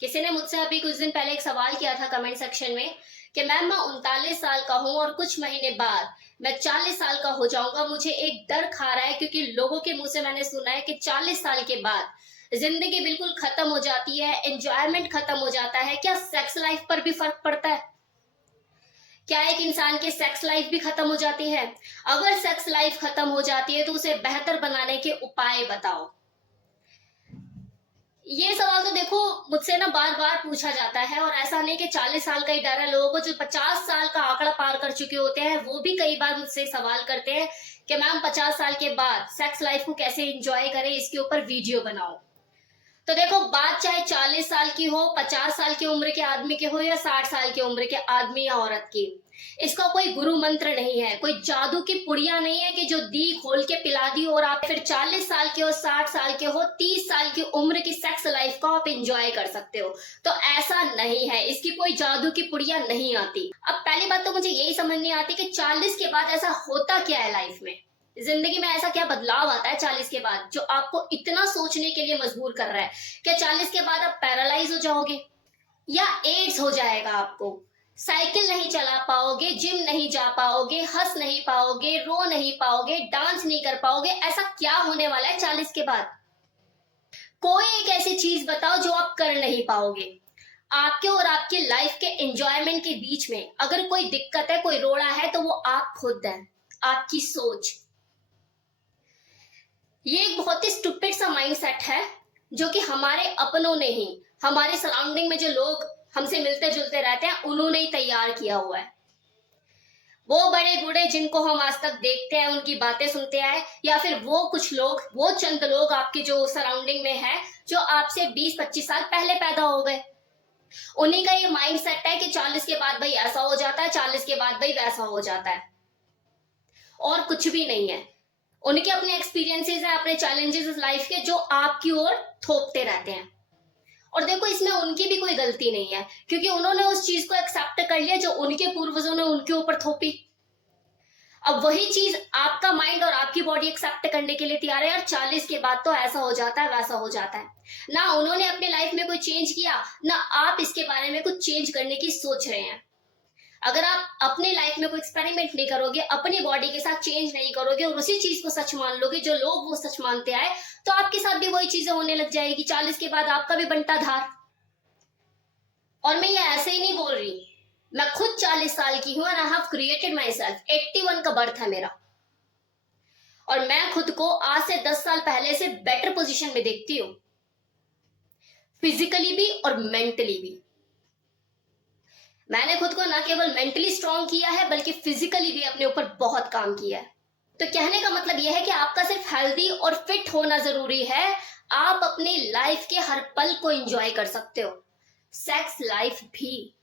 किसी ने मुझसे अभी कुछ दिन पहले एक सवाल किया था कमेंट सेक्शन में कि मैम मैं 39 साल का हूँ और कुछ महीने बाद मैं 40 साल का हो जाऊंगा। मुझे एक डर खा रहा है क्योंकि लोगों के मुंह से मैंने सुना है कि 40 साल के बाद जिंदगी बिल्कुल खत्म हो जाती है, एंजॉयमेंट खत्म हो जाता है। क्या सेक्स लाइफ पर भी फर्क पड़ता है? क्या एक इंसान की सेक्स लाइफ भी खत्म हो जाती है? अगर सेक्स लाइफ खत्म हो जाती है तो उसे बेहतर बनाने के उपाय बताओ। ये सवाल तो देखो मुझसे ना बार बार पूछा जाता है, और ऐसा नहीं कि 40 साल का ही डर है। लोगों को जो 50 साल का आंकड़ा पार कर चुके होते हैं वो भी कई बार मुझसे सवाल करते हैं कि मैम 50 साल के बाद सेक्स लाइफ को कैसे एंजॉय करें, इसके ऊपर वीडियो बनाओ। तो देखो, बात चाहे 40 साल की हो, 50 साल की उम्र के आदमी की हो, या 60 साल की उम्र के आदमी या औरत की, इसका कोई गुरु मंत्र नहीं है, कोई जादू की पुड़िया नहीं है कि जो दी खोल के पिला दी और आप फिर 40 साल के हो, 60 साल के हो, 30 साल की उम्र की सेक्स लाइफ को आप एंजॉय कर सकते हो। तो ऐसा नहीं है, इसकी कोई जादू की पुड़िया नहीं आती। अब पहली बात तो मुझे यही समझ नहीं आती कि 40 के बाद ऐसा होता क्या है लाइफ में, जिंदगी में ऐसा क्या बदलाव आता है 40 के बाद जो आपको इतना सोचने के लिए मजबूर कर रहा है। क्या 40 के बाद आप पैरालाइज हो जाओगे, या एड्स हो जाएगा आपको, साइकिल नहीं चला पाओगे, जिम नहीं जा पाओगे, हंस नहीं पाओगे, रो नहीं पाओगे, डांस नहीं कर पाओगे? ऐसा क्या होने वाला है 40 के बाद? कोई एक ऐसी चीज बताओ जो आप कर नहीं पाओगे। आपके और आपकी लाइफ के एंजॉयमेंट के बीच में अगर कोई दिक्कत है, कोई रोड़ा है, तो वो आप खुद है, आपकी सोच। ये एक बहुत ही स्टूपिड सा माइंडसेट है जो कि हमारे अपनों ने ही, हमारे सराउंडिंग में जो लोग हमसे मिलते जुलते रहते हैं, उन्होंने ही तैयार किया हुआ है। वो बड़े बूढ़े जिनको हम आज तक देखते हैं, उनकी बातें सुनते आए, या फिर वो कुछ लोग, वो चंद लोग आपके जो सराउंडिंग में है, जो आपसे 20-25 साल पहले पैदा हो गए, उन्हीं का ये माइंड सेट है कि 40 के बाद भाई ऐसा हो जाता है, 40 के बाद भाई वैसा हो जाता है, और कुछ भी नहीं है। उनके अपने एक्सपीरियंसेस है, अपने चैलेंजेस लाइफ के, जो आपकी ओर थोपते रहते हैं। और देखो, इसमें उनकी भी कोई गलती नहीं है, क्योंकि उन्होंने उस चीज को एक्सेप्ट कर लिया जो उनके पूर्वजों ने उनके ऊपर थोपी। अब वही चीज आपका माइंड और आपकी बॉडी एक्सेप्ट करने के लिए तैयार है। यार 40 के बाद तो ऐसा हो जाता है, वैसा हो जाता है। ना उन्होंने अपने लाइफ में कोई चेंज किया, ना आप इसके बारे में कुछ चेंज करने की सोच रहे हैं। अगर आप अपने लाइफ में कोई एक्सपेरिमेंट नहीं करोगे, अपनी बॉडी के साथ चेंज नहीं करोगे, और उसी चीज को सच मान लोगे जो लोग वो सच मानते आए, तो आपके साथ भी वही चीजें होने लग जाएगी। 40 के बाद आपका भी बनता धार। और मैं ये ऐसे ही नहीं बोल रही, मैं खुद 40 साल की हूं, and I have created my self. 81 का बर्थ है मेरा, और मैं खुद को आज से 10 साल पहले से बेटर पोजीशन में देखती हूँ, फिजिकली भी और मेंटली भी। मैंने खुद को ना केवल मेंटली स्ट्रांग किया है, बल्कि फिजिकली भी अपने ऊपर बहुत काम किया है। तो कहने का मतलब यह है कि आपका सिर्फ हेल्दी और फिट होना जरूरी है, आप अपनी लाइफ के हर पल को एंजॉय कर सकते हो, सेक्स लाइफ भी।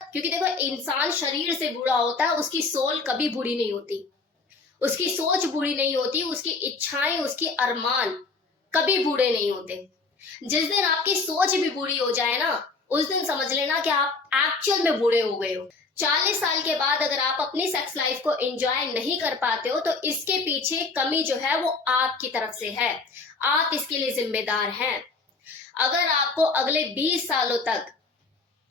क्योंकि देखो, इंसान शरीर से बूढ़ा होता है, उसकी सोल कभी बूढ़ी नहीं होती, उसकी सोच बूढ़ी नहीं होती, उसकी इच्छाएं, उसकी अरमान कभी बूढ़े नहीं होते। जिस दिन आपकी सोच भी बूढ़ी हो जाए ना, उस दिन समझ लेना कि आप एक्चुअल में बूढ़े हो गए हो। 40 साल के बाद अगर आप अपनी सेक्स लाइफ को एंजॉय नहीं कर पाते हो, तो इसके पीछे कमी जो है वो आपकी तरफ से है, आप इसके लिए जिम्मेदार हैं। अगर आपको अगले 20 सालों तक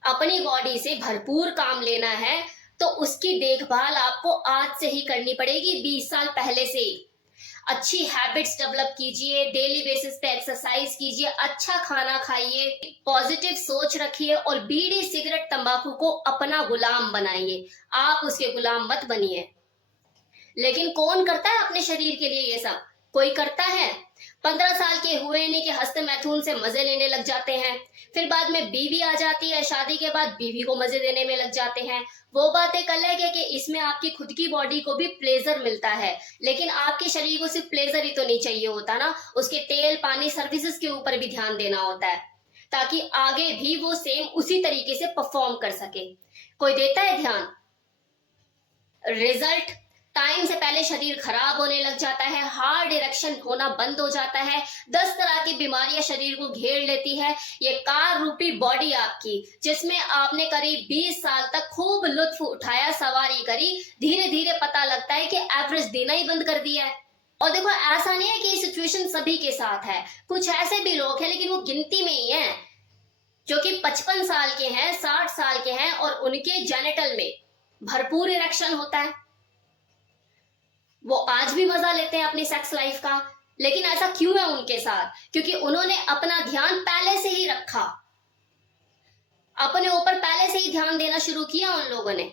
अपनी बॉडी से भरपूर काम लेना है, तो उसकी देखभाल आपको आज से ही करनी पड़ेगी, 20 साल पहले से। अच्छी हैबिट्स डेवलप कीजिए, डेली बेसिस पे एक्सरसाइज कीजिए, अच्छा खाना खाइए, पॉजिटिव सोच रखिए, और बीड़ी सिगरेट तंबाकू को अपना गुलाम बनाइए, आप उसके गुलाम मत बनिए। लेकिन कौन करता है अपने शरीर के लिए ये सब? कोई करता है? 15 साल के हुए नहीं कि हस्त मैथुन से मजे लेने लग जाते हैं, फिर बाद में बीवी आ जाती है, शादी के बाद बीवी को मजे देने में लग जाते हैं। वो बात एक अलग है कि इसमें आपकी खुद की बॉडी को भी प्लेजर मिलता है, लेकिन आपके शरीर को सिर्फ प्लेजर ही तो नहीं चाहिए होता ना, उसके तेल पानी सर्विसेज के ऊपर भी ध्यान देना होता है, ताकि आगे भी वो सेम उसी तरीके से परफॉर्म कर सके। कोई देता है ध्यान? रिजल्ट टाइम से पहले शरीर खराब होने लग जाता है, हार्ट इरेक्शन होना बंद हो जाता है, 10 तरह की बीमारियां शरीर को घेर लेती है। ये कार रूपी बॉडी आपकी, जिसमें आपने करीब 20 साल तक खूब लुत्फ उठाया, सवारी करी, धीरे धीरे पता लगता है कि एवरेज देना ही बंद कर दिया है। और देखो, ऐसा नहीं है कि सिचुएशन सभी के साथ है, कुछ ऐसे भी लोग हैं, लेकिन वो गिनती में ही हैं, जो कि 55 साल के हैं, 60 साल के हैं और उनके जेनिटल में भरपूर इरेक्शन होता है, वो आज भी मजा लेते हैं अपनी सेक्स लाइफ का। लेकिन ऐसा क्यों है उनके साथ? क्योंकि उन्होंने अपना ध्यान पहले से ही रखा, अपने ऊपर पहले से ही ध्यान देना शुरू किया उन लोगों ने।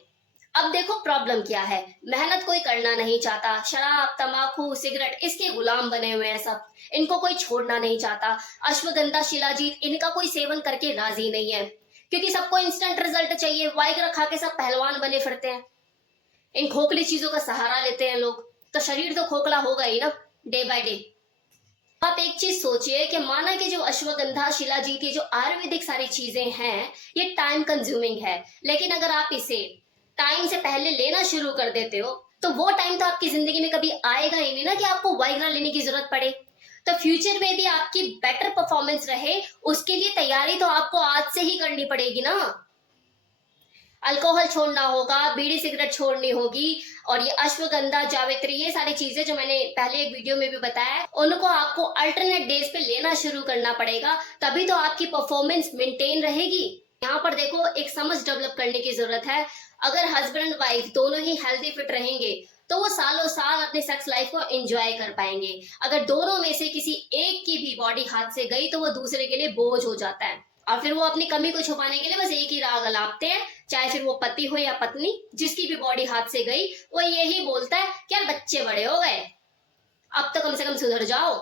अब देखो प्रॉब्लम क्या है, मेहनत कोई करना नहीं चाहता, शराब तंबाकू सिगरेट इसके गुलाम बने हुए हैं सब, इनको कोई छोड़ना नहीं चाहता। अश्वगंधा शिलाजीत इनका कोई सेवन करके राजी नहीं है, क्योंकि सबको इंस्टेंट रिजल्ट चाहिए। वाइग्रा खा के सब पहलवान बने फिरते हैं, इन खोखली चीजों का सहारा लेते हैं लोग, तो शरीर तो खोखला होगा ही ना डे बाय डे। आप एक चीज सोचिए कि माना कि जो अश्वगंधा शिलाजीत ये जो आयुर्वेदिक सारी चीजें हैं ये टाइम कंज्यूमिंग है, लेकिन अगर आप इसे टाइम से पहले लेना शुरू कर देते हो तो वो टाइम तो आपकी जिंदगी में कभी आएगा ही नहीं ना कि आपको वाइग्रा लेने की जरूरत पड़े। तो फ्यूचर में भी आपकी बेटर परफॉर्मेंस रहे उसके लिए तैयारी तो आपको आज से ही करनी पड़ेगी ना। अल्कोहल छोड़ना होगा, बीड़ी सिगरेट छोड़नी होगी, और ये अश्वगंधा जावित्री ये सारी चीजें जो मैंने पहले एक वीडियो में भी बताया उनको आपको अल्टरनेट डेज पे लेना शुरू करना पड़ेगा, तभी तो आपकी परफॉर्मेंस मेंटेन रहेगी। यहाँ पर देखो एक समझ डेवलप करने की जरूरत है। अगर हस्बैंड एंड वाइफ दोनों ही हेल्दी फिट रहेंगे तो वो सालों साल अपनी सेक्स लाइफ को एंजॉय कर पाएंगे। अगर दोनों में से किसी एक की भी बॉडी हाथ से गई तो वो दूसरे के लिए बोझ हो जाता है, और फिर वो अपनी कमी को छुपाने के लिए बस एक ही राग अलापते हैं, चाहे फिर वो पति हो या पत्नी। जिसकी भी बॉडी हाथ से गई वो यही बोलता है कि यार बच्चे बड़े हो गए, अब तो कम से कम सुधर जाओ।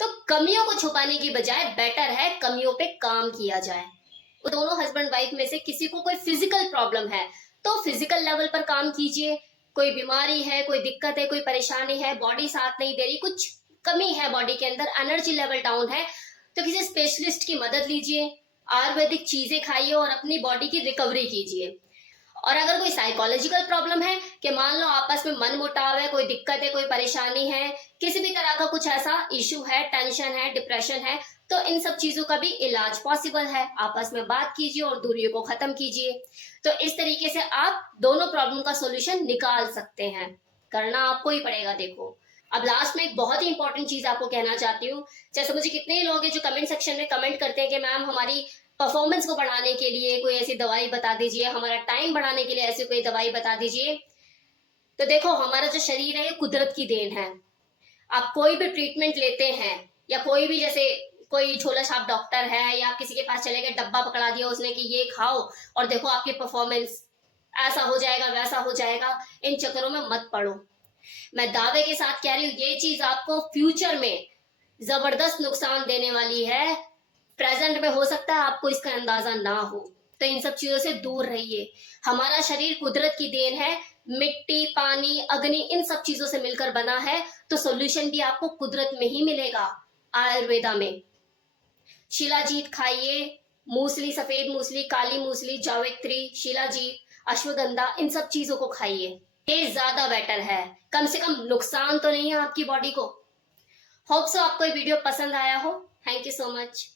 तो कमियों को छुपाने की बजाय बेटर है कमियों पे काम किया जाए। दोनों हस्बैंड वाइफ में से किसी को कोई फिजिकल प्रॉब्लम है तो फिजिकल लेवल पर काम कीजिए। कोई बीमारी है, कोई दिक्कत है, कोई परेशानी है, बॉडी साथ नहीं दे रही, कुछ कमी है बॉडी के अंदर, एनर्जी लेवल डाउन है, तो किसी स्पेशलिस्ट की मदद लीजिए, आयुर्वेदिक चीजें खाइए और अपनी बॉडी की रिकवरी कीजिए। और अगर कोई साइकोलॉजिकल प्रॉब्लम है कि मान लो आपस में मन मुटाव है, कोई दिक्कत है, कोई परेशानी है, किसी भी तरह का कुछ ऐसा इशू है, टेंशन है, डिप्रेशन है, तो इन सब चीजों का भी इलाज पॉसिबल है। आपस में बात कीजिए और दूरियों को खत्म कीजिए। तो इस तरीके से आप दोनों प्रॉब्लम का सोल्यूशन निकाल सकते हैं, करना आपको ही पड़ेगा। देखो अब लास्ट में एक बहुत ही इंपॉर्टेंट चीज आपको कहना चाहती हूँ। जैसे मुझे कितने ही लोग हैं जो कमेंट सेक्शन में कमेंट करते हैं कि मैम हमारी परफॉर्मेंस को बढ़ाने के लिए कोई ऐसी दवाई बता दीजिए, हमारा टाइम बढ़ाने के लिए ऐसी कोई दवाई बता दीजिए। तो देखो हमारा जो शरीर है ये कुदरत की देन है। आप कोई भी ट्रीटमेंट लेते हैं या कोई भी, जैसे कोई झोला छाप डॉक्टर है या आप किसी के पास चले गए, डब्बा पकड़ा दिया उसने कि ये खाओ और देखो आपकी परफॉर्मेंस ऐसा हो जाएगा वैसा हो जाएगा, इन चक्करों में मत पड़ो। मैं दावे के साथ कह रही हूँ ये चीज आपको फ्यूचर में जबरदस्त नुकसान देने वाली है। प्रेजेंट में हो सकता है आपको इसका अंदाजा ना हो, तो इन सब चीजों से दूर रहिए। हमारा शरीर कुदरत की देन है, मिट्टी पानी अग्नि इन सब चीजों से मिलकर बना है, तो सोल्यूशन भी आपको कुदरत में ही मिलेगा। आयुर्वेदा में शिलाजीत खाइए, मूसली, सफेद मूसली, काली मूसली, जावित्री, शिलाजीत, अश्वगंधा इन सब चीजों को खाइए, ये ज्यादा बेटर है। कम से कम नुकसान तो नहीं है आपकी बॉडी को। होप सो आपको ये वीडियो पसंद आया हो। Thank you so much.